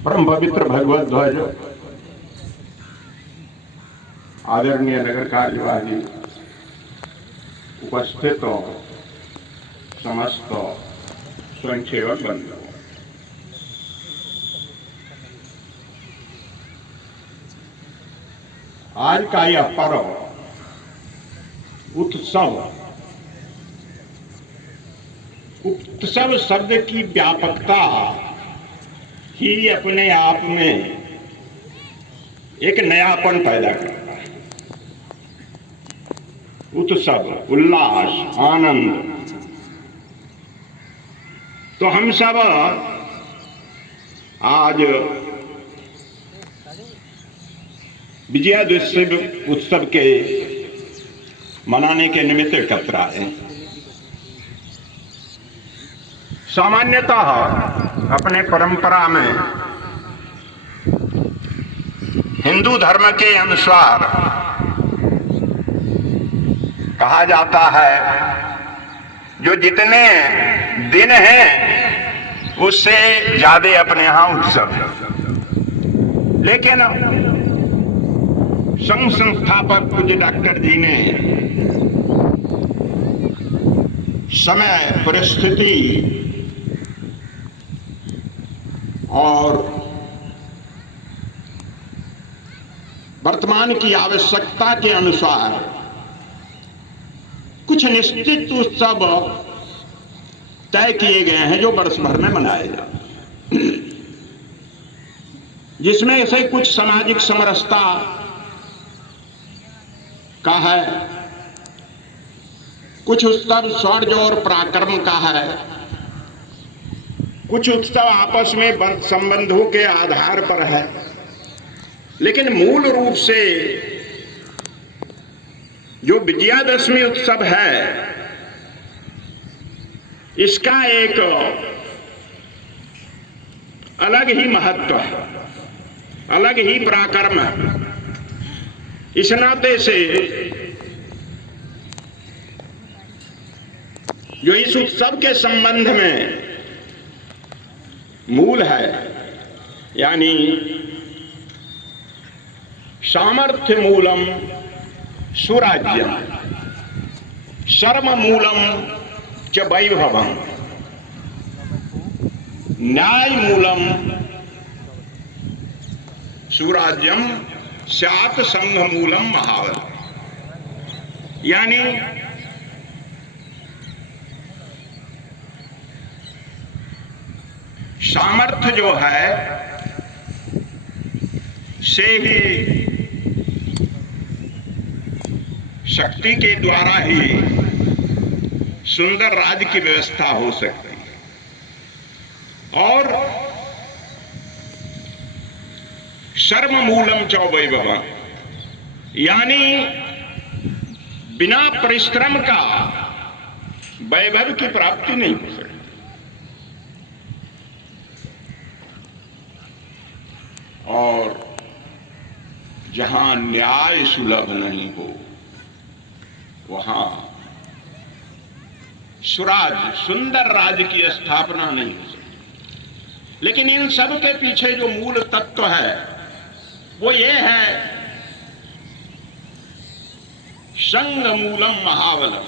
परम पवित्र भगवत ध्वज आदरणीय नगर कार्यवाही उपस्थित समस्त स्वयंसेवक बंधु, आज का यह पर्व उत्सव शब्द की व्यापकता ही अपने आप में एक नयापन पैदा करता है। उत्सव, उल्लास, आनंद। तो हम सब आज विजयादशमी उत्सव के मनाने के निमित्त एकत्र आए। सामान्यतः अपने परंपरा में हिंदू धर्म के अनुसार कहा जाता है जो जितने दिन हैं उससे ज्यादा अपने यहां उत्सव। लेकिन संघ संस्थापक पूज्य डॉक्टर जी ने समय, परिस्थिति और वर्तमान की आवश्यकता के अनुसार कुछ निश्चित उत्सव तय किए गए हैं जो वर्ष भर में मनाए जाते, जिसमें से कुछ सामाजिक समरसता का है, कुछ उत्सव शौर्य और पराक्रम का है, कुछ उत्सव आपस में संबंधों के आधार पर है। लेकिन मूल रूप से जो विजयादशमी उत्सव है इसका एक अलग ही महत्व है, अलग ही पराक्रम है। इस नाते से जो इस उत्सव के संबंध में मूल है, यानी सामर्थ्य मूलम सुराज्यम, शर्म मूलम च वैभवम, न्याय मूलम सुराज्यम स्यात् संघ मूलम महाबल। यानी सामर्थ्य जो है से ही, शक्ति के द्वारा ही सुंदर राज्य की व्यवस्था हो सकती है। और शर्म मूलम च वैभवम, यानी बिना परिश्रम का वैभव की प्राप्ति नहीं हो सकती। और जहां न्याय सुलभ नहीं हो वहां सुराज, सुंदर राज्य की स्थापना नहीं हो सकती। लेकिन इन सब के पीछे जो मूल तत्व है वो ये है संघ मूलम महाबलम,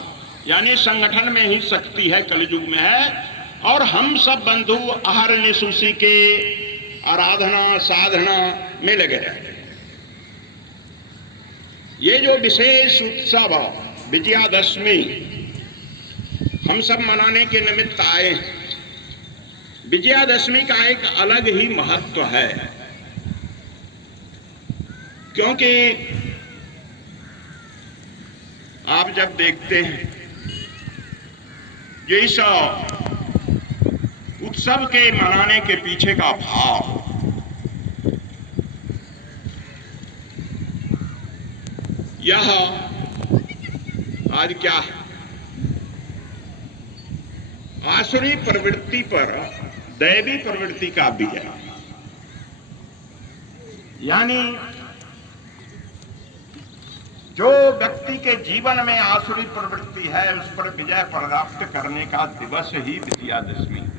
यानी संगठन में ही शक्ति है, कलयुग में है। और हम सब बंधु अहर्निश उसी के आराधना साधना में लगे रहते हैं। ये जो विशेष उत्सव विजयादशमी हम सब मनाने के निमित्त आए हैं, विजयादशमी का एक अलग ही महत्व है। क्योंकि आप जब देखते हैं जो इस उत्सव के मनाने के पीछे का भाव, यह आज क्या है, आसुरी प्रवृत्ति पर दैवी प्रवृत्ति का विजय। यानी जो व्यक्ति के जीवन में आसुरी प्रवृत्ति है उस पर विजय प्राप्त करने का दिवस ही विजयादशमी है।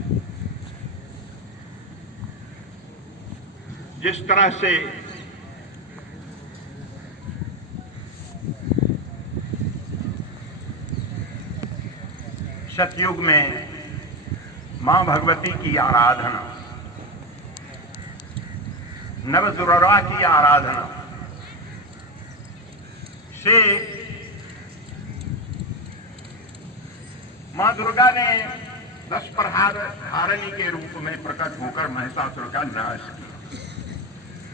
जिस तरह से सतयुग में मां भगवती की आराधना, नवदुर्गा की आराधना से मां दुर्गा ने 10 प्रहार धारणी के रूप में प्रकट होकर महिषासुर का नाश किया।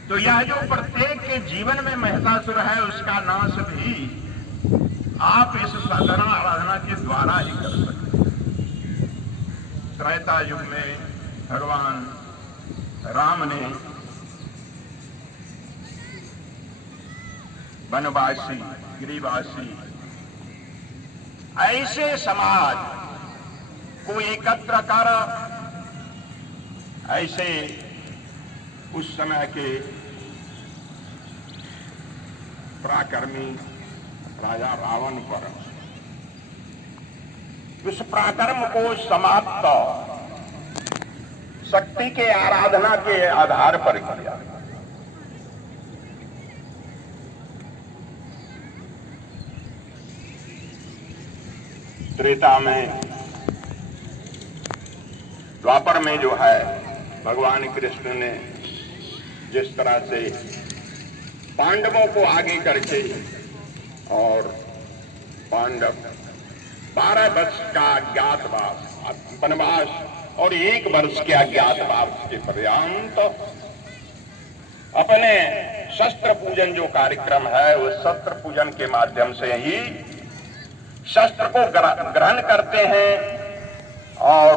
तो यह जो प्रत्येक के जीवन में महिषासुर है उसका नाश भी आप इस साधना आराधना के द्वारा ही कर सकते हैं। त्रेता युग में भगवान राम ने वनवासी, गिरिवासी ऐसे समाज को एकत्र कर ऐसे उस समय के पराक्रमी राजा रावण पर उस पराक्रम को समाप्त शक्ति के आराधना के आधार पर किया। त्रेता में, द्वापर में जो है भगवान कृष्ण ने जिस तरह से पांडवों को आगे करके और पांडव 12 वर्ष का अज्ञातवास वनवास और 1 वर्ष के अज्ञातवास के पर्यंत अपने शस्त्र पूजन जो कार्यक्रम है उस शस्त्र पूजन के माध्यम से ही शस्त्र को ग्रहण करते हैं और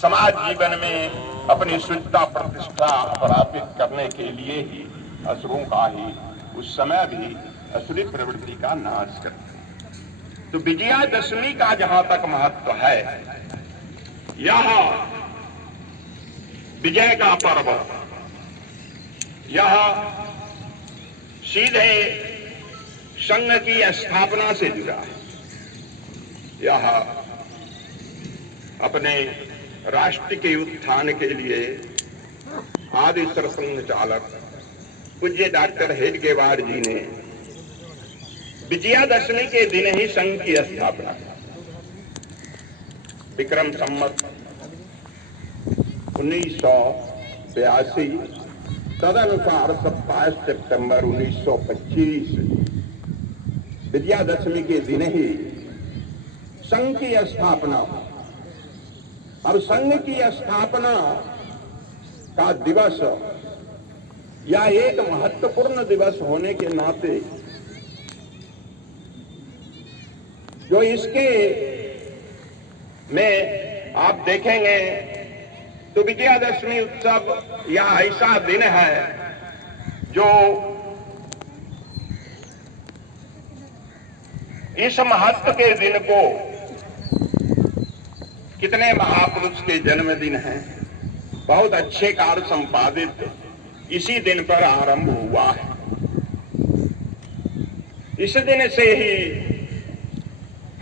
समाज जीवन में अपनी शुद्धता प्रतिष्ठा प्राप्त करने के लिए ही असुरों का ही उस समय भी असुरी प्रवृत्ति का नाश करते हैं। तो विजयादशमी का जहां तक महत्व है, यह विजय का पर्व, यह सीधे संघ की स्थापना से जुड़ा है। यह अपने राष्ट्र के उत्थान के लिए आदि सरसंघ चालक पूज्य डॉक्टर हेडगेवार जी ने विजयादशमी के दिन ही संघ की स्थापना की। विक्रम संवत 1982 तदनुसार 27 सितंबर 1925 विजयादशमी के दिन ही संघ की स्थापना। अब संघ की स्थापना का दिवस या एक महत्वपूर्ण दिवस होने के नाते जो इसके में आप देखेंगे तो विजयादशमी उत्सव यह ऐसा दिन है जो इस महत्व के दिन को कितने महापुरुष के जन्मदिन हैं, बहुत अच्छे कार्य संपादित इसी दिन पर आरंभ हुआ है। इस दिन से ही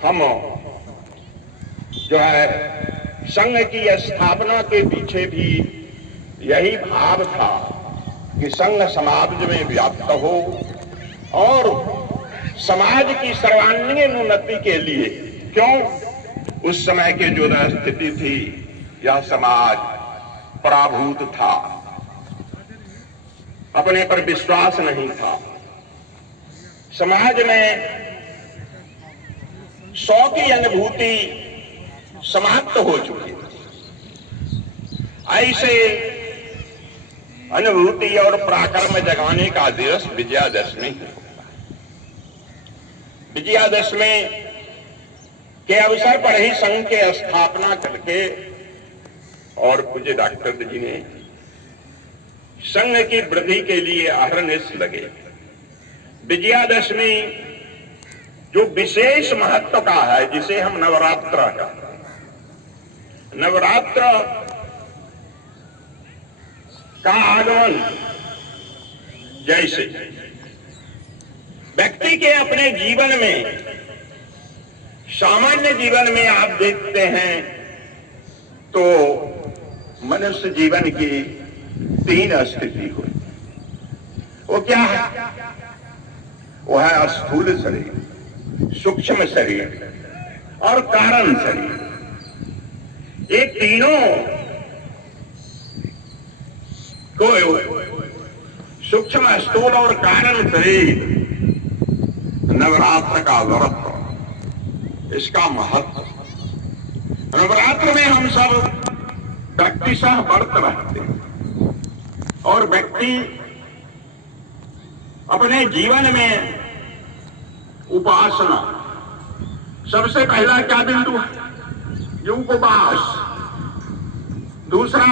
हम जो है संघ की स्थापना के पीछे भी यही भाव था कि संघ समाज में व्याप्त हो और समाज की सर्वांगीण उन्नति के लिए। क्यों? उस समय के जो स्थिति थी, यह समाज पराभूत था, अपने पर विश्वास नहीं था, समाज में सौ की अनुभूति समाप्त हो चुकी थी। ऐसे अनुभूति और पराक्रम जगाने का दिवस विजयादशमी है। विजयादशमी के अवसर पर ही संघ के स्थापना करके और पूज्य डॉक्टर जी ने संघ की वृद्धि के लिए अहरनिश लगे। विजयादशमी जो विशेष महत्व का है, जिसे हम नवरात्र का, नवरात्र का आगमन जैसे व्यक्ति के अपने जीवन में, सामान्य जीवन में आप देखते हैं तो मनुष्य जीवन की तीन स्थिति हुई। वो क्या है? वो है स्थूल शरीर, सूक्ष्म शरीर और कारण शरीर। ये तीनों को, सूक्ष्म, स्थूल और कारण शरीर, नवरात्र का व्रत, इसका महत्व। नवरात्र में हम सब व्यक्तिशः व्रत रखते हैं और व्यक्ति अपने जीवन में उपासना, सबसे पहला क्या बिंदु है? ये उपवास। दूसरा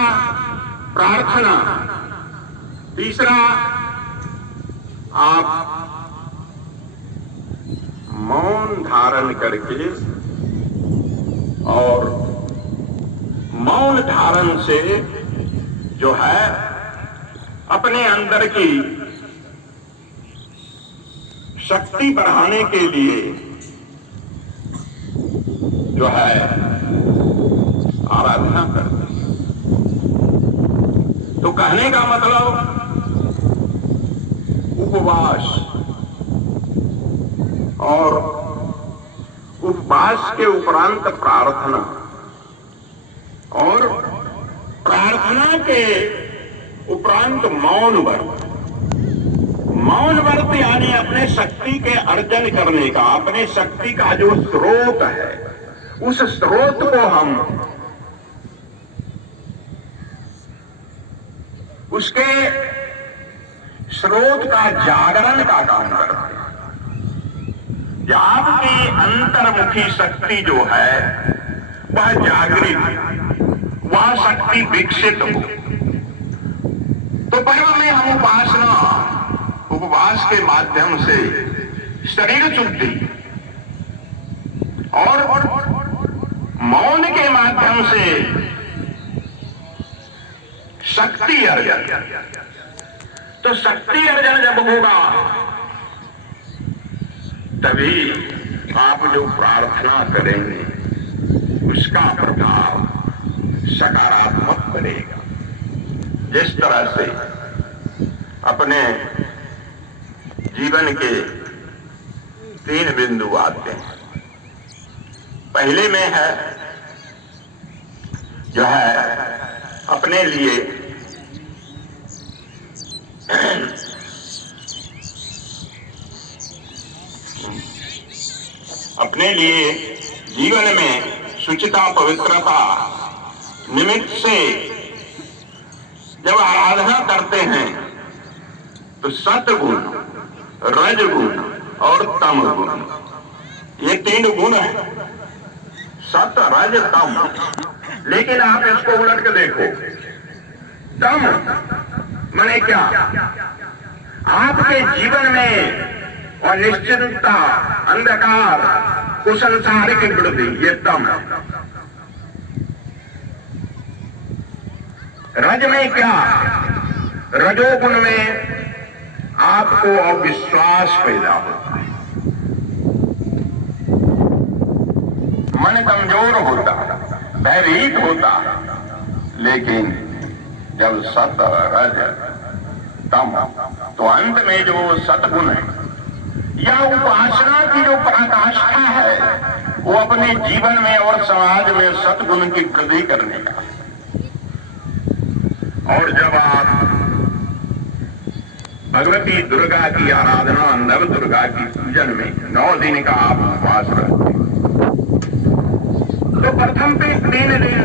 प्रार्थना। तीसरा आप मौन धारण करके, और मौन धारण से जो है अपने अंदर की शक्ति बढ़ाने के लिए जो है आराधना करते हैं। तो कहने का मतलब उपवास, और उपवास के उपरांत प्रार्थना, और प्रार्थना के उपरांत मौन व्रत। मौन व्रत यानी अपने शक्ति के अर्जन करने का, अपने शक्ति का जो स्रोत है, उस स्रोत को हम उसके स्रोत का जागरण का काम करते हैं। आपकी अंतर्मुखी शक्ति जो है वह जागृत, वह शक्ति विकसित हो। तो पर्व में हम उपासना, उपवास के माध्यम से शरीर शुद्धि और मौन के माध्यम से शक्ति अर्जन। तो शक्ति अर्जन जब होगा तभी आप जो प्रार्थना करेंगे उसका प्रभाव सकारात्मक बनेगा। जिस तरह से अपने जीवन के तीन बिंदु आते हैं। पहले में है जो है अपने लिए जीवन में शुचिता, पवित्रता निमित्त से जब आराधना करते हैं तो सत्गुण, रजगुण और तम गुण, ये तीन गुण है, सत, रज, तम। लेकिन आप इसको उलट के देखो, तम माने क्या? आपके जीवन में अनिश्चितता, अंधकार, कुसंसारिक वृद्धि, ये तम है। रज में क्या? रजोगुण में आपको अविश्वास पैदा होता है, मन कमजोर होता, भयभीत होता। लेकिन जब सत, रज, तम, तो अंत में जो सतगुण है या उपासना की जो पराकाष्ठा है वो अपने जीवन में और समाज में सतगुण की वृद्धि करने का। और जब आप भगवती दुर्गा की आराधना, नव दुर्गा की पूजन में 9 दिन का आप उपवास रखते हैं, तो प्रथम पे 3 दिन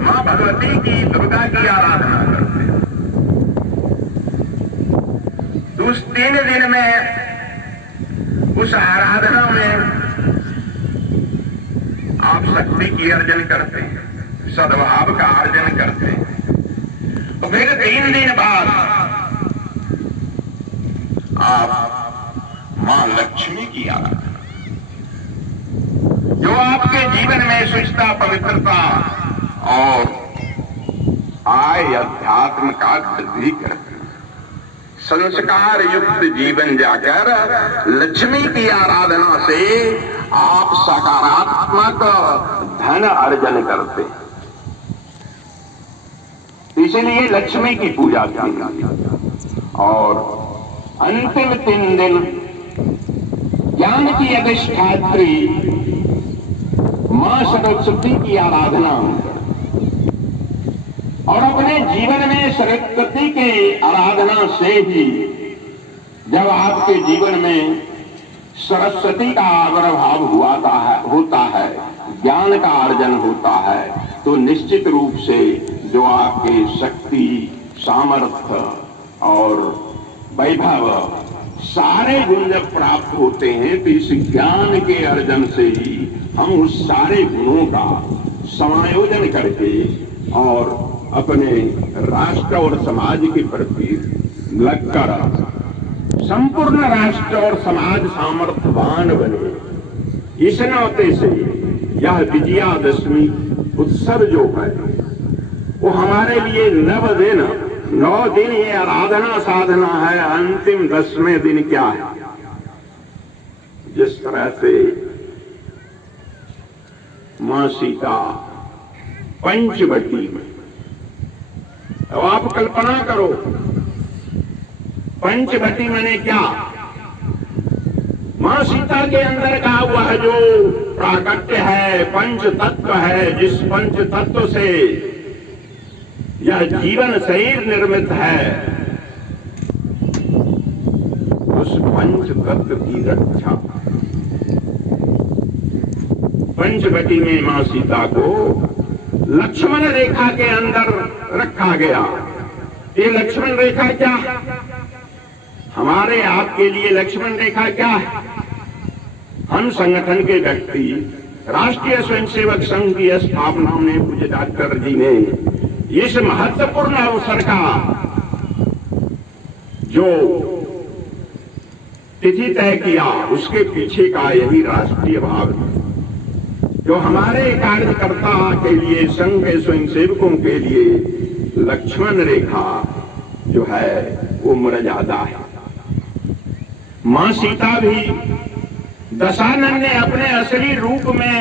मां भगवती की, दुर्गा की आराधना करते हैं। तो उस 3 दिन में, उस आराधना में आप शक्ति की अर्जन करते हैं, सद्भाव का अर्जन करते हैं। तो फिर 3 दिन बाद आप मां लक्ष्मी की आराधना, जो आपके जीवन में शुचिता, पवित्रता और आय, अध्यात्म का वृद्धि करते हैं। संस्कार युक्त जीवन जाकर लक्ष्मी की आराधना से आप सकारात्मक धन अर्जन करते हैं। इसलिए लक्ष्मी की पूजा की। और अंतिम 3 दिन ज्ञान की अधिष्ठात्री मां सरस्वती की आराधना, और अपने जीवन में सरस्वती के आराधना से ही जब आपके जीवन में सरस्वती का आविर्भाव होता है, ज्ञान का अर्जन होता है, तो निश्चित रूप से जो आपके शक्ति, सामर्थ्य और वैभव सारे गुण जब प्राप्त होते हैं, तो इस ज्ञान के अर्जन से ही हम उस सारे गुणों का समायोजन करके और अपने राष्ट्र और समाज के प्रति लगकर संपूर्ण राष्ट्र और समाज सामर्थ्यवान बने। इस नाते से यह विजयादशमी उत्सव जो है वो हमारे लिए 9 दिन ये आराधना साधना है। अंतिम 10वें दिन क्या है? जिस तरह से मां सीता पंचवटी में, अब आप कल्पना करो पंचवटी मैंने क्या, मां सीता के अंदर का वह जो प्राकट्य है, पंच तत्व है, जिस पंच तत्व से यह जीवन शरीर निर्मित है, उस पंच तत्व की रक्षा पंचवटी में मां सीता को लक्ष्मण रेखा के अंदर रखा गया। ये लक्ष्मण रेखा क्या है? हमारे आपके लिए लक्ष्मण रेखा क्या है? हम संगठन के व्यक्ति राष्ट्रीय स्वयंसेवक संघ की स्थापना में पूज्य डॉक्टर जी ने इस महत्वपूर्ण अवसर का जो तिथि तय किया, उसके पीछे का यही राष्ट्रीय भाव है, जो हमारे कार्यकर्ता के लिए, संघ के स्वयंसेवकों के लिए लक्ष्मण रेखा जो है वो मर्यादा है। मां सीता भी दशानन ने अपने असली रूप में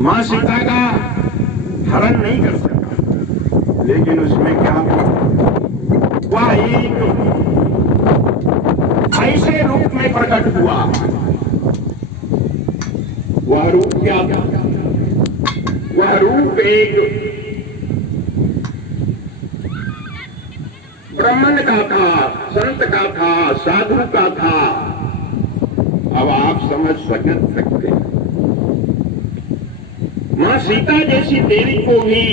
मां सीता का हरण नहीं कर सका, लेकिन उसमें क्या वह एक ऐसे रूप में प्रकट हुआ। वह रूप क्या था? वह रूप एक ब्राह्मण का था, संत का था, साधु का था। अब आप समझ सकते हैं, मां सीता जैसी देवी को भी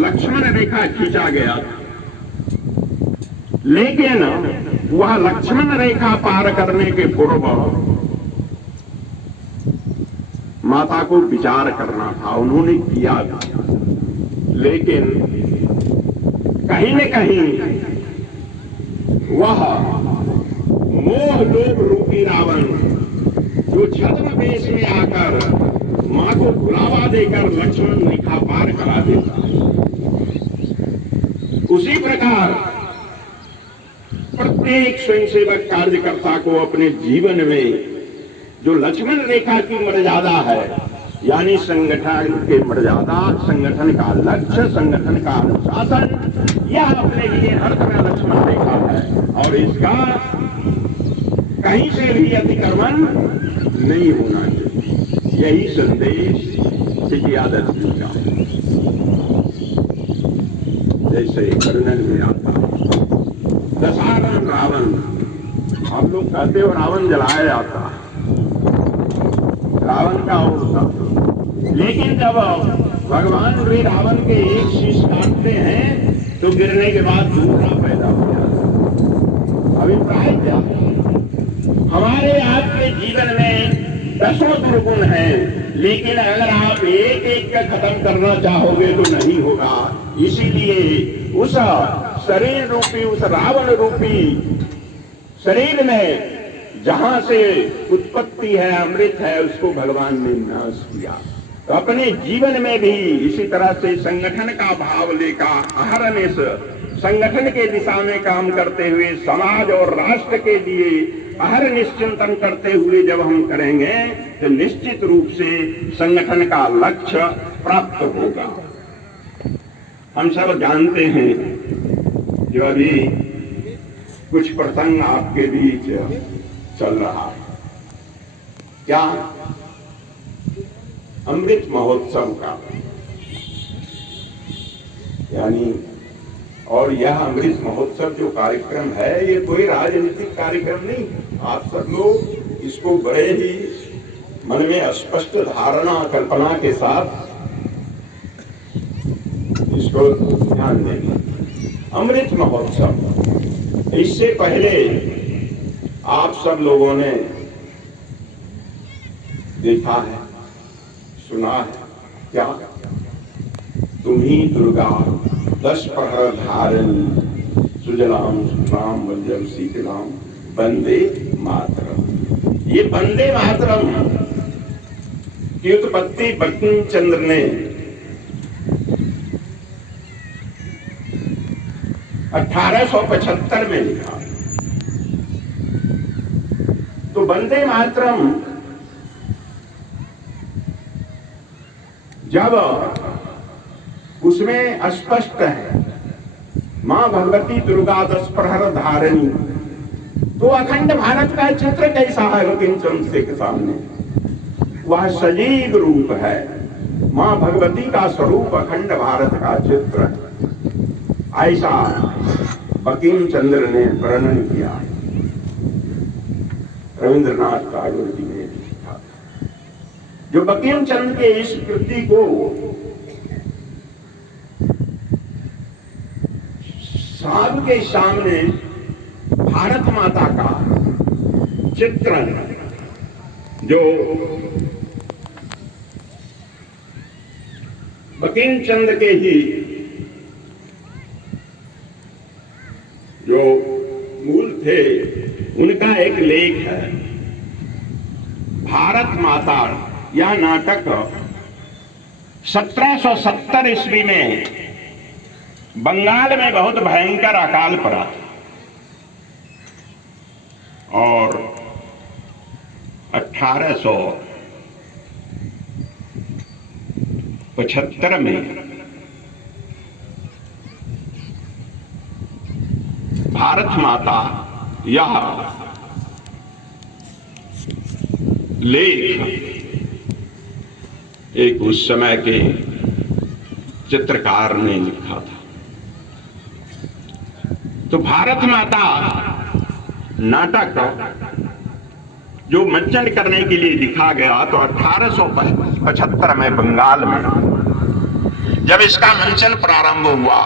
लक्ष्मण रेखा खींचा गया था, लेकिन वह लक्ष्मण रेखा पार करने के पूर्व माता को विचार करना था, उन्होंने किया था, लेकिन कहीं न कहीं वह मोह लोभ रूपी रावण जो छद्म वेश में आकर मां को बुलावा देकर लक्ष्मण रेखा पार करा देता, उसी प्रकार प्रत्येक स्वयंसेवक कार्यकर्ता को अपने जीवन में जो लक्ष्मण रेखा की मर्यादा है, यानी संगठन के मर्यादा, संगठन का लक्ष्य, संगठन का अनुशासन, यह अपने लिए हर तरह लक्ष्मण रेखा है और इसका कहीं से भी अतिक्रमण नहीं होना चाहिए। यही संदेश विजयादशमी का, जैसे वर्णन में आता दशानन रावण, हम लोग कहते हो रावण जलाया जाता, रावण का होता, लेकिन जब भगवान भी रावण के एक शीश काटते हैं तो गिरने के बाद दूसरा पैदा हो जाता है। अभिप्राय क्या? हमारे आपके जीवन में 10 दुर्गुण हैं, लेकिन अगर आप एक एक का खत्म करना चाहोगे तो नहीं होगा। इसीलिए उस शरीर रूपी, उस रावण रूपी शरीर में जहां से उत्पत्ति है, अमृत है, उसको भगवान ने नाश किया। तो अपने जीवन में भी इसी तरह से संगठन का भाव लेकर अहरनिश संगठन के दिशा में काम करते हुए, समाज और राष्ट्र के लिए अहरनिश चिंतन करते हुए जब हम करेंगे तो निश्चित रूप से संगठन का लक्ष्य प्राप्त होगा। हम सब जानते हैं जो अभी कुछ प्रसंग आपके बीच चल रहा है, क्या अमृत महोत्सव का, यानी और यह अमृत महोत्सव जो कार्यक्रम है ये कोई राजनीतिक कार्यक्रम नहीं। आप सब लोग इसको बड़े ही मन में स्पष्ट धारणा कल्पना के साथ इसको ध्यान देंगे। अमृत महोत्सव, इससे पहले आप सब लोगों ने देखा है, सुना है, क्या तुम्ही दुर्गा 10 प्रहर धारणी सुजलाम सुफलाम वंजम शीतलाम वंदे मातरम। ये वंदे मातरम की उत्पत्ति बंकिम चंद्र ने 1875 में लिखा। तो वंदे मातरम जब उसमें स्पष्ट है मां भगवती दुर्गा 10 प्रहर धारणी, तो अखंड भारत का चित्र कैसा है बंकिम चंद्र के सामने? वह सजीव रूप है, मां भगवती का स्वरूप अखंड भारत का चित्र है। ऐसा बंकिम चंद्र ने वर्णन किया, रविंद्रनाथ टैगोर जी ने लिखा। जो बंकिम चंद्र के इस कृति को सबके सामने भारत माता का चित्रण, जो बंकिम चंद्र के ही जो मूल थे उनका एक लेख है, भारत माता। यह नाटक 1770 ईस्वी में बंगाल में बहुत भयंकर अकाल पड़ा और 1875 में भारत माता यह लेख एक उस समय के चित्रकार ने लिखा था। तो भारत माता नाटक जो मंचन करने के लिए लिखा गया, तो 1875 में बंगाल में जब इसका मंचन प्रारंभ हुआ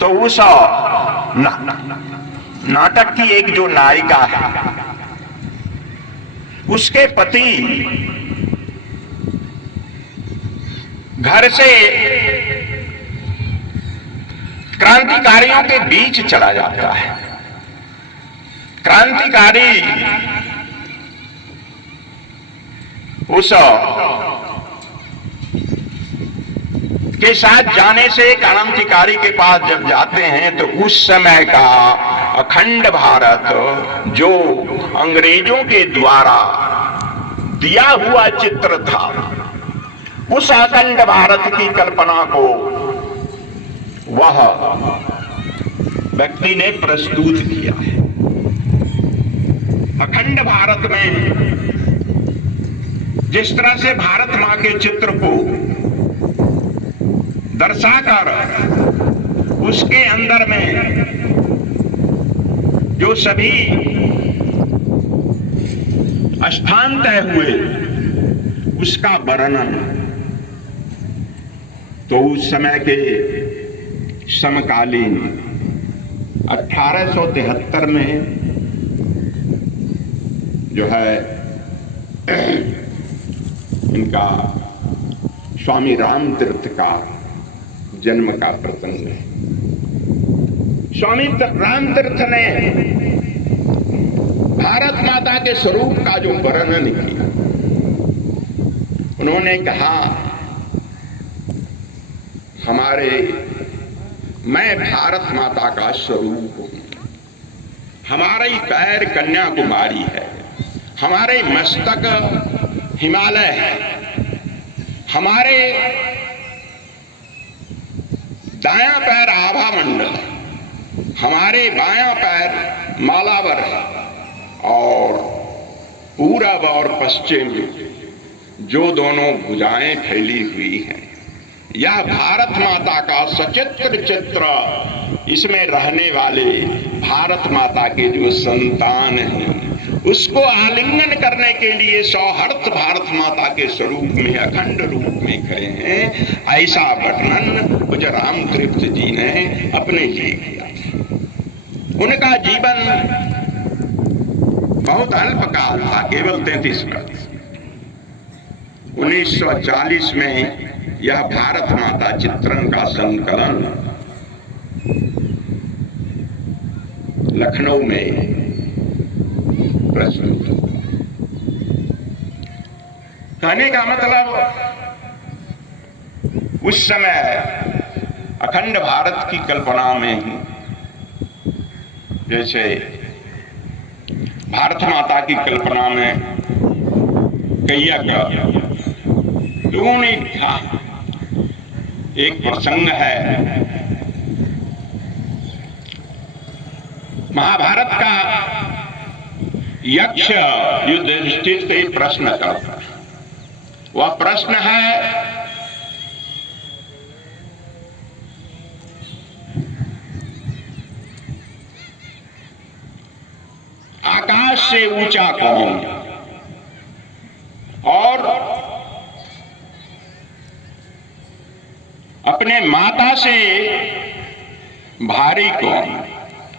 तो उस नाटक की एक जो नायिका है उसके पति घर से क्रांतिकारियों के बीच चला जाता है। क्रांतिकारी उस के साथ जाने से क्रांतिकारी के पास जब जाते हैं तो उस समय का अखंड भारत जो अंग्रेजों के द्वारा दिया हुआ चित्र था, उस अखंड भारत की कल्पना को वह व्यक्ति ने प्रस्तुत किया है। अखंड भारत में जिस तरह से भारत मां के चित्र को दर्शाकर उसके अंदर में जो सभी स्थान तय हुए उसका वर्णन, तो उस समय के समकालीन 1873 में जो है इनका स्वामी रामतीर्थ का जन्म का प्रसंग है। स्वामी रामतीर्थ ने भारत माता के स्वरूप का जो वर्णन किया, उन्होंने कहा मैं भारत माता का स्वरूप हूं, हमारी पैर कन्याकुमारी है, हमारे मस्तक हिमालय है, हमारे दायां पैर आभा मंडल, हमारे बायां पैर मालावर है, और पूरब और पश्चिम जो दोनों भुजाएं फैली हुई हैं, यह भारत माता का सचित्र चित्र। इसमें रहने वाले भारत माता के जो संतान हैं उसको आलिंगन करने के लिए सौहर्ष भारत माता के स्वरूप में, अखंड रूप में खड़े हैं। ऐसा वर्णन पूज्य राम तीर्थ जी ने अपने लिए किया। उनका जीवन बहुत अल्पकाल था, केवल 33 वर्ष। 1940 में यह भारत माता चित्रण का संकलन लखनऊ में प्रस्तुत हुआ। कहने का मतलब, उस समय अखंड भारत की कल्पना में ही, जैसे भारत माता की कल्पना में कैया का लोगों ने लिखा, एक प्रसंग है महाभारत का। यक्ष युधिष्ठिर से प्रश्न करता, वह प्रश्न है, आकाश से ऊंचा कौन और अपने माता से भारी कौन?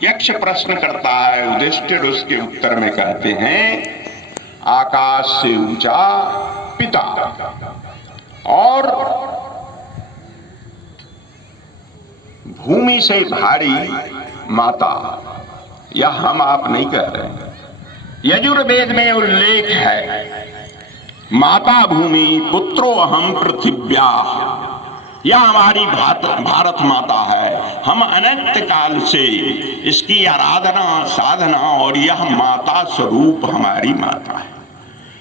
यक्ष प्रश्न करता है, युधिष्ठिर उसके उत्तर में कहते हैं, आकाश से ऊंचा पिता और भूमि से भारी माता। यह हम आप नहीं कह रहे हैं, यजुर्वेद में उल्लेख है, माता भूमि पुत्रो अहम पृथिव्या। यह हमारी भारत माता है। हम अनंत काल से इसकी आराधना साधना, और यह माता स्वरूप हमारी माता है।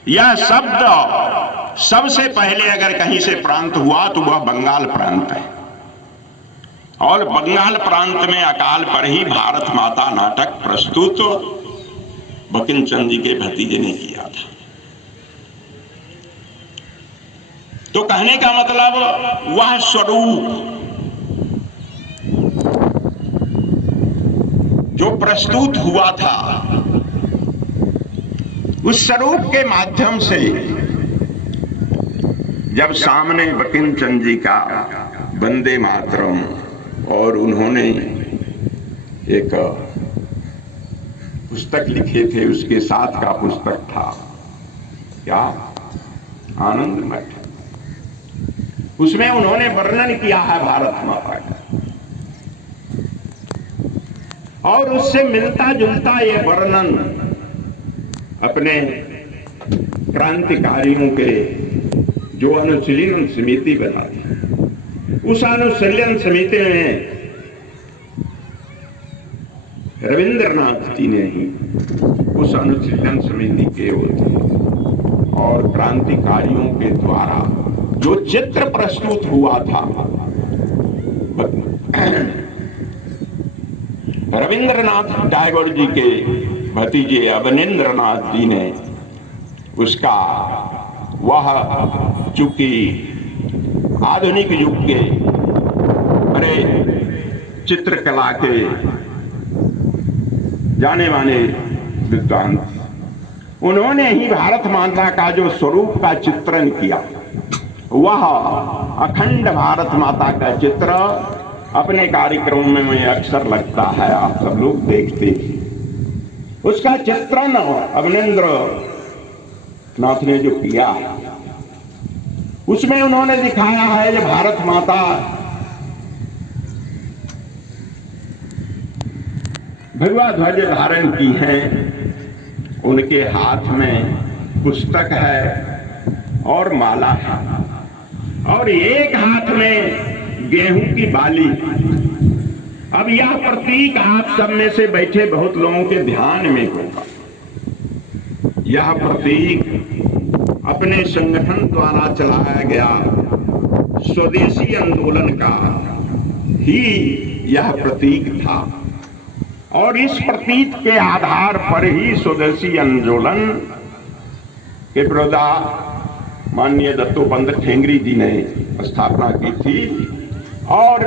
यह शब्द सबसे पहले अगर कहीं से प्रांत हुआ तो वह बंगाल प्रांत है, और बंगाल प्रांत में अकाल पर ही भारत माता नाटक प्रस्तुत बंकिम चंद्र जी के भतीजे ने किया था। तो कहने का मतलब, वह स्वरूप जो प्रस्तुत हुआ था, उस स्वरूप के माध्यम से जब सामने बंकिम चंद्र जी का वंदे मातरम, और उन्होंने एक पुस्तक लिखे थे, उसके साथ का पुस्तक था क्या, आनंद मठ। उसमें उन्होंने वर्णन किया है भारत माता का, और उससे मिलता जुलता ये वर्णन अपने क्रांतिकारियों के जो अनुशीलन समिति बना थी, उस अनुशीलन समिति में रविंद्रनाथ जी ने ही उस अनुशीलन समिति के और क्रांतिकारियों के द्वारा जो चित्र प्रस्तुत हुआ था, रविंद्रनाथ टैगोर जी के भतीजे अवनींद्रनाथ जी ने उसका, वह चूंकि आधुनिक युग के बड़े चित्रकला के जाने माने विद्वान, उन्होंने ही भारत माता का जो स्वरूप का चित्रण किया, वह अखंड भारत माता का चित्र अपने कार्यक्रम में अक्सर लगता है, आप सब लोग देखते हैं। उसका चित्रण अवनींद्र नाथ ने जो किया, उसमें उन्होंने दिखाया है, ये भारत माता भगवा ध्वज धारण की है, उनके हाथ में पुस्तक है और माला है, और एक हाथ में गेहूं की बाली। अब यह प्रतीक आप सब में से बैठे बहुत लोगों के ध्यान में होगा। यह प्रतीक अपने संगठन द्वारा चलाया गया स्वदेशी आंदोलन का ही यह प्रतीक था। और इस प्रतीक के आधार पर ही स्वदेशी आंदोलन के विरोध माननीय दत्तोपंत ठेंगरी जी ने स्थापना की थी। और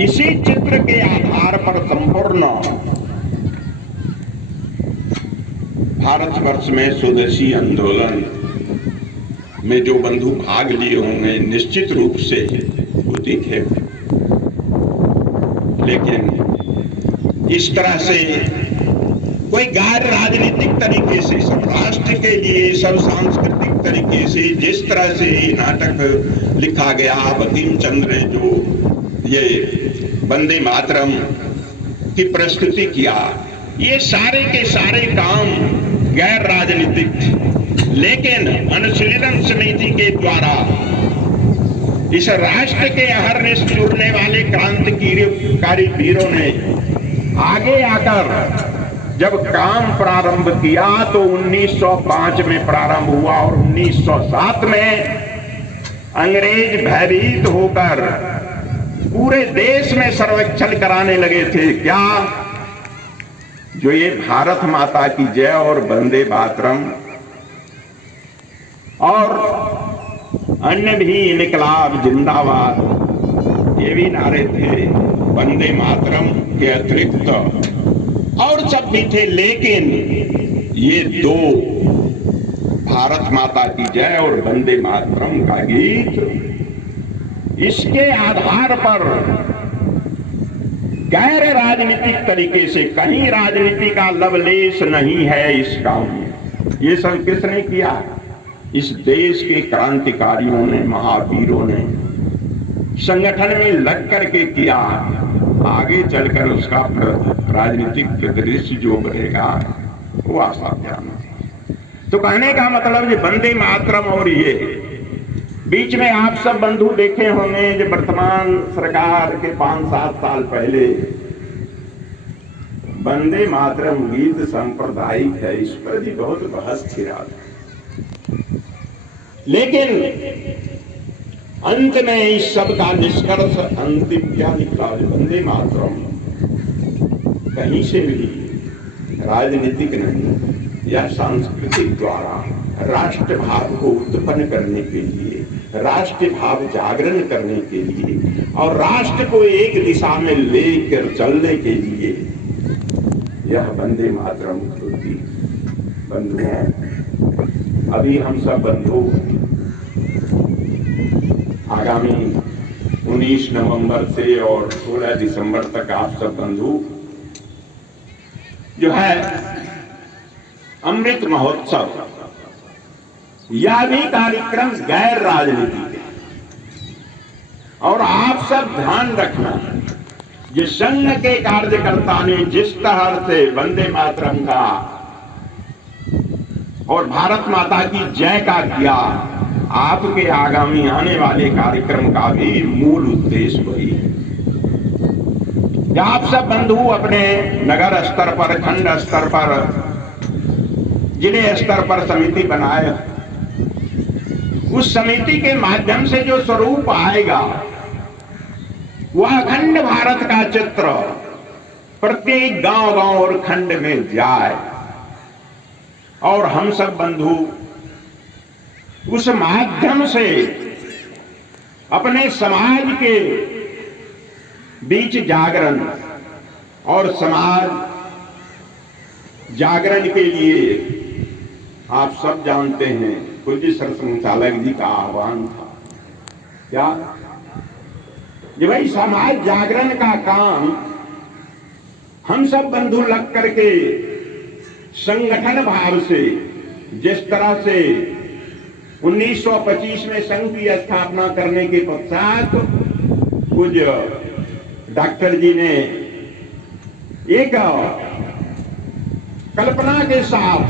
इसी चित्र के आधार पर संपूर्ण भारतवर्ष में स्वदेशी आंदोलन में जो बंधु भाग लिए होंगे निश्चित रूप से वो दिखे। लेकिन इस तरह से कोई गैर राजनीतिक तरीके से सब राष्ट्र के लिए, सब सांस्कृतिक तरीके से जिस तरह से नाटक लिखा गया, बंकिम चंद्र ने जो ये वंदे मातरम की प्रस्तुति किया, ये सारे के सारे काम गैर राजनीतिक, लेकिन अनुशीलन समिति के द्वारा इस राष्ट्र के अहर्निश जुड़ने वाले क्रांतिकारी वीरों ने आगे आकर जब काम प्रारंभ किया तो 1905 में प्रारंभ हुआ और 1907 में अंग्रेज भयभीत होकर पूरे देश में सर्वेक्षण कराने लगे थे। क्या जो ये भारत माता की जय और वंदे मातरम और अन्य भी इनकलाब जिंदाबाद ये भी नारे थे, वंदे मातरम के अतिरिक्त और सब भी थे, लेकिन ये दो भारत माता की जय और वंदे मातरम का गीत, इसके आधार पर गैर राजनीतिक तरीके से, कहीं राजनीति का लवलेश नहीं है इस काम में। ये सब किसने किया? इस देश के क्रांतिकारियों ने, महावीरों ने संगठन में लग करके किया। आगे चलकर उसका राजनीतिक दृश्य जो बनेगा वो आसान। तो कहने का मतलब ये वंदे मातरम और ये बीच में आप सब बंधु देखे होंगे जो वर्तमान सरकार के 5-7 साल पहले वंदे मातरम गीत सांप्रदायिक है, इस पर भी बहुत बहस छिड़ा। लेकिन अंत में इस सब का निष्कर्ष अंतिम क्या निकला? वंदे मातरम कहीं से भी राजनीतिक नहीं या सांस्कृतिक द्वारा राष्ट्र भाव को उत्पन्न करने के लिए, राष्ट्र भाव जागरण करने के लिए और राष्ट्र को एक दिशा में लेकर चलने के लिए यह वंदे मातरम होती। बंधुओं, अभी हम सब बंधु आगामी 19 नवंबर से और 16 दिसंबर तक आप सब बंधु जो है अमृत महोत्सव, यह भी कार्यक्रम गैर राजनीतिक है। और आप सब ध्यान रखना, ये संघ के कार्यकर्ता ने जिस तरह से वंदे मातरम का और भारत माता की जय का किया, आपके आगामी आने वाले कार्यक्रम का भी मूल उद्देश्य वही है। आप सब बंधु अपने नगर स्तर पर, खंड स्तर पर, जिले स्तर पर समिति बनाए, उस समिति के माध्यम से जो स्वरूप आएगा वह अखंड भारत का चित्र प्रत्येक गांव-गांव और खंड में जाए और हम सब बंधु उस माध्यम से अपने समाज के बीच जागरण और समाज जागरण के लिए आप सब जानते हैं पूज्य सरसंघचालक जी का आह्वान था। क्या ये भाई समाज जागरण का काम हम सब बंधु लग करके संगठन भाव से, जिस तरह से 1925 में संघ की स्थापना करने के पश्चात पूज्य डॉक्टर जी ने एक कल्पना के साथ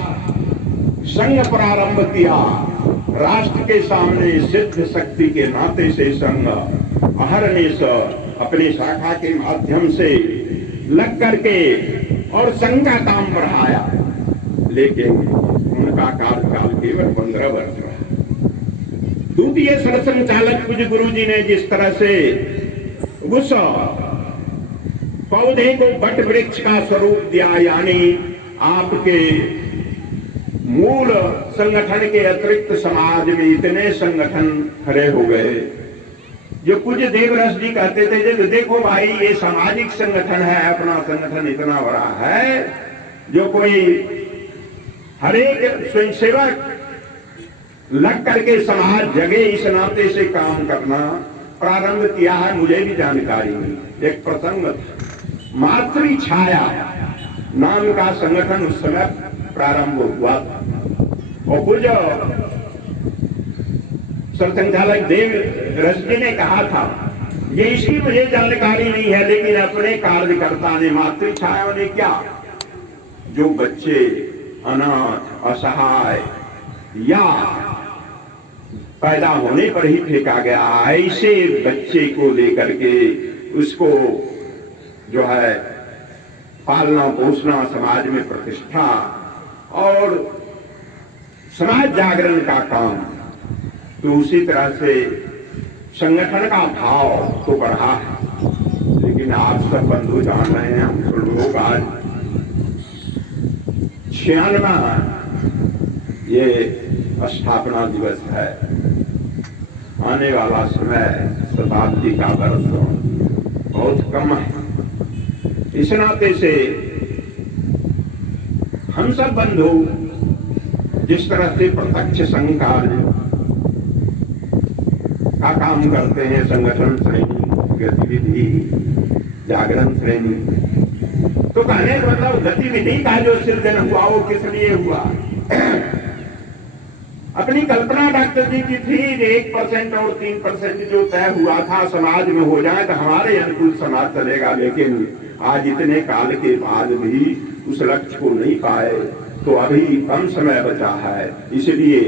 संघ प्रारंभ किया। राष्ट्र के सामने सिद्ध शक्ति के नाते से संघ अहर्निश अपनी शाखा के माध्यम से लग करके और संघ का काम बढ़ाया, लेकिन उनका कार्यकाल केवल 15 वर्ष रहा। द्वितीय सरसंघचालक पूज्य गुरु जी ने जिस तरह से उस पौधे को वट वृक्ष का स्वरूप दिया, यानी आपके मूल संगठन के अतिरिक्त समाज में इतने संगठन खड़े हो गए। जो कुछ देवरस जी कहते थे, जब देखो भाई ये सामाजिक संगठन है, अपना संगठन इतना बड़ा है, जो कोई हरेक स्वयंसेवक लग करके समाज जगे इस नाते से काम करना प्रारंभ किया है। मुझे भी जानकारी नहीं। एक प्रसंग मातृ छाया नाम का संगठन उस समय प्रारंभ हुआ था, और कुछ सरसंघचालक देव रस जी ने कहा था, ये इसकी मुझे जानकारी नहीं है, लेकिन अपने कार्यकर्ता ने मातृ छाया ने क्या, जो बच्चे अनाथ असहाय या पैदा होने पर ही फेंका गया, ऐसे बच्चे को लेकर के उसको जो है पालना पोषना, समाज में प्रतिष्ठा और समाज जागरण का काम, तो उसी तरह से संगठन का भाव तो बढ़ा है। लेकिन आप सब बंधु जान रहे हैं, हम सब लोग आज 96वां ये स्थापना दिवस है। आने वाला समय शताब्दी का वर्ष बहुत कम है। इस नाते से हम सब बंधु जिस तरह से प्रत्यक्ष संघ कार्य का काम करते हैं, संगठन श्रेणी, गतिविधि, जागरण श्रेणी, तो कहने का मतलब गतिविधि का जो सृजन हुआ वो किस लिए हुआ? अपनी कल्पना डॉक्टर जी की थी 1% और 3% जो तय हुआ था समाज में हो जाए तो हमारे अनुकूल समाज चलेगा, लेकिन आज इतने काल के बाद भी उस लक्ष्य को नहीं पाए, तो अभी कम समय बचा है। इसलिए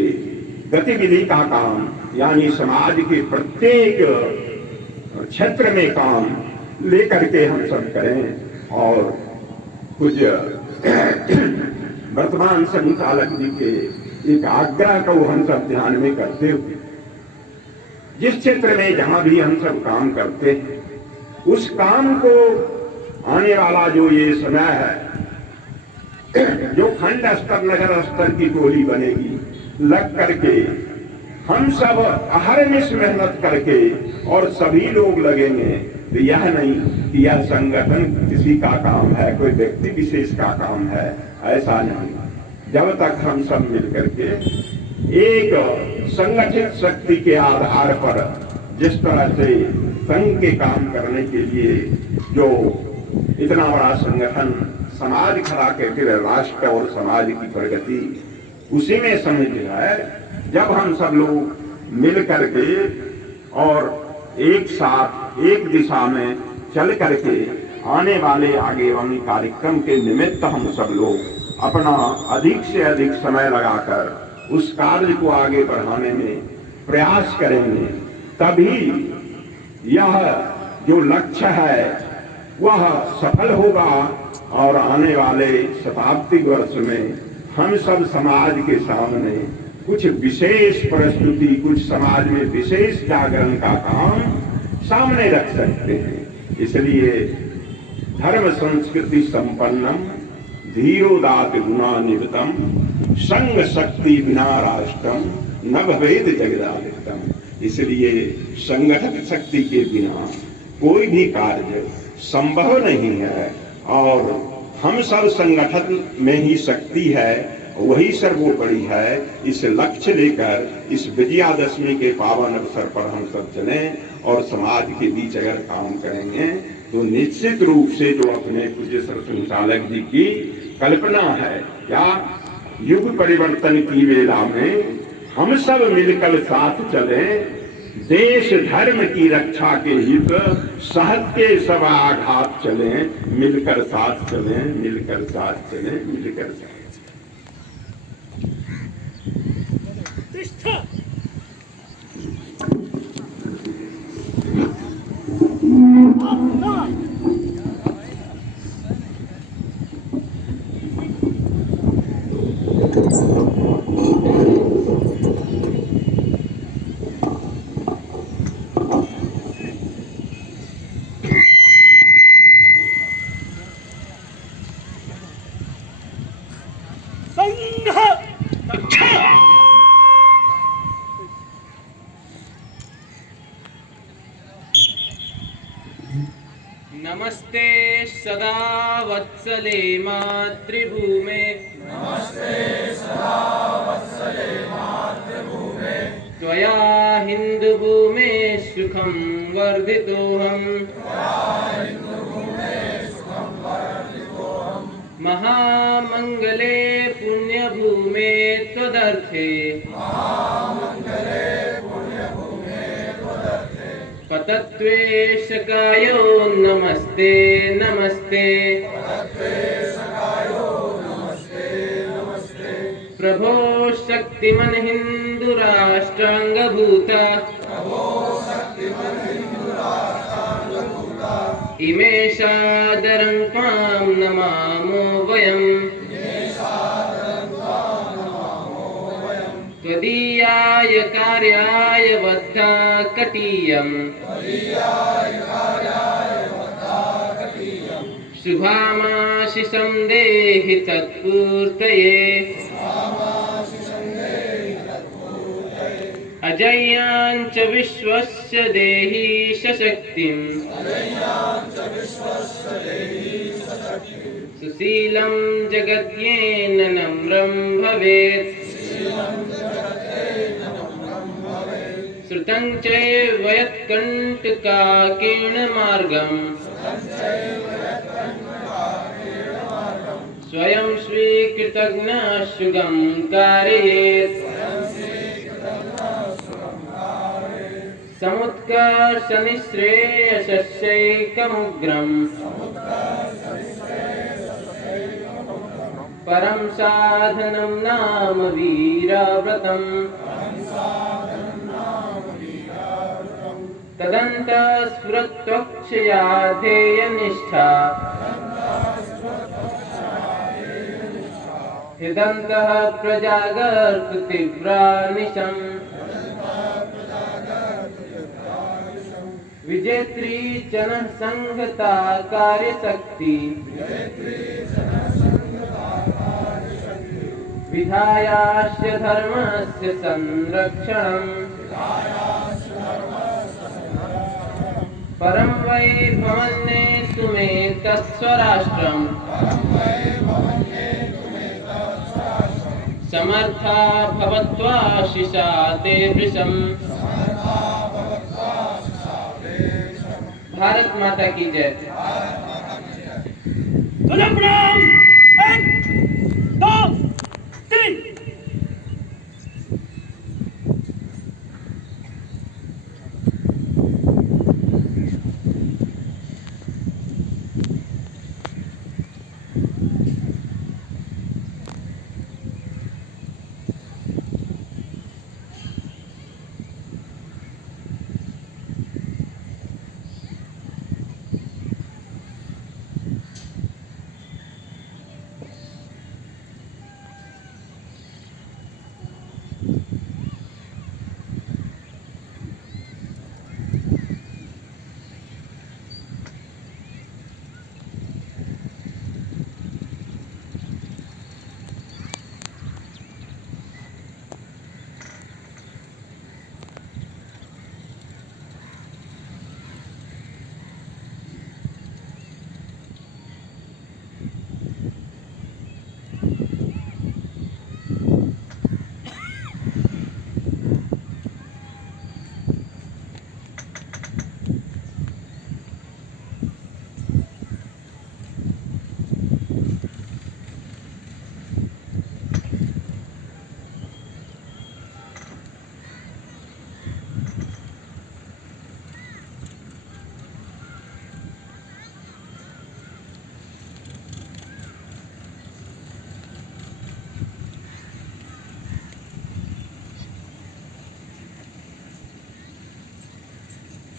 गतिविधि का काम यानी समाज के प्रत्येक क्षेत्र में काम लेकर के हम सब करें, और कुछ वर्तमान संचालक जी के एक आग्रह को हम सब ध्यान में करते हुए जिस क्षेत्र में जहां भी हम सब काम करते हैं, उस काम को आने वाला जो ये समय है, जो खंड स्तर नगर स्तर की टोली बनेगी, लग करके हम सब अहरनिश मेहनत करके और सभी लोग लगेंगे, तो यह नहीं कि यह संगठन किसी का काम है, कोई व्यक्ति विशेष का काम है, ऐसा नहीं। जब तक हम सब मिलकर के एक संगठित शक्ति के आधार पर जिस तरह से संघ के काम करने के लिए जो इतना बड़ा संगठन समाज खड़ा करके राष्ट्र और समाज की प्रगति उसी में समझ है। जब हम सब लोग मिल करके और एक साथ एक दिशा में चल करके आने वाले आगामी कार्यक्रम के निमित्त हम सब लोग अपना अधिक से अधिक समय लगाकर उस कार्य को आगे बढ़ाने में प्रयास करेंगे, तभी यह जो लक्ष्य है वह सफल होगा। और आने वाले शताब्दी वर्ष में हम सब समाज के सामने कुछ विशेष प्रस्तुति, कुछ समाज में विशेष जागरण का काम सामने रख सकते हैं। इसलिए धर्म संस्कृति संपन्नम धीरोदात गुणान्वितम संग शक्ति बिना राष्ट्रम न भवेद जगदादितम। इसलिए संगठित शक्ति के बिना कोई भी कार्य संभव नहीं है, और हम सब संगठन में ही शक्ति है, वही सर्वोपरि है। इस लक्ष्य लेकर इस विजयादशमी के पावन अवसर पर हम सब चलें और समाज के बीच अगर काम करेंगे तो निश्चित रूप से जो अपने पूज्य सरसंघचालक जी की कल्पना है, या युग परिवर्तन की वेला में हम सब मिलकर साथ चलें, देश धर्म की रक्षा के हित सहत के सब आघात चलें, मिलकर साथ चलें, मिलकर साथ चलें, मिलकर साथ। नमस्ते सदा वत्सले मातृभूमे त्वया हिन्दुभूमे सुखं वर्धितोऽहम् महामंगले पुण्यभूमे त्वदर्थे पतत्वेशकायो नमस्ते नमस्ते प्रभो शक्तिमन् हिन्दुराष्ट्राङ्गभूता इमे सादरं त्वां नमामो वयम् त्वदीयाय कार्याय बद्धा कटीयम् शुभामाशिषं देहि तत्पूर्तये अजय्यां च विश्वस्य देहि सशक्तिम् सुशीलं जगद्येन नम्रं भवेत् श्रुतं चैव यत्कण्टकाकीर्णमार्गम् स्वयं स्वीकृतज्ञाशुगं कारयेत् समुत्कर्षनिःश्रेयसस्यैकमुग्रम् परं साधनं नाम वीरव्रतम् तदन्तः स्फुरत्वक्षया ध्येयनिष्ठा हृदन्तः प्रजागर्त तीव्रानिशम् विजेत्री जनः संहता कार्यशक्ति विधायास्य धर्मस्य संरक्षणम् परं वै भवन्नेतुमेतत्स्वराष्ट्रम् समर्था भवत्वाशिषा ते वृषम्। भारत माता की जय। प्रणाम। 1 2 3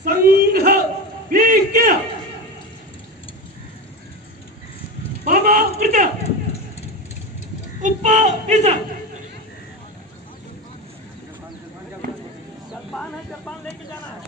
संघ विज्ञ बाबा कृत उपनिष जलपान है, जलपान लेके जाना है।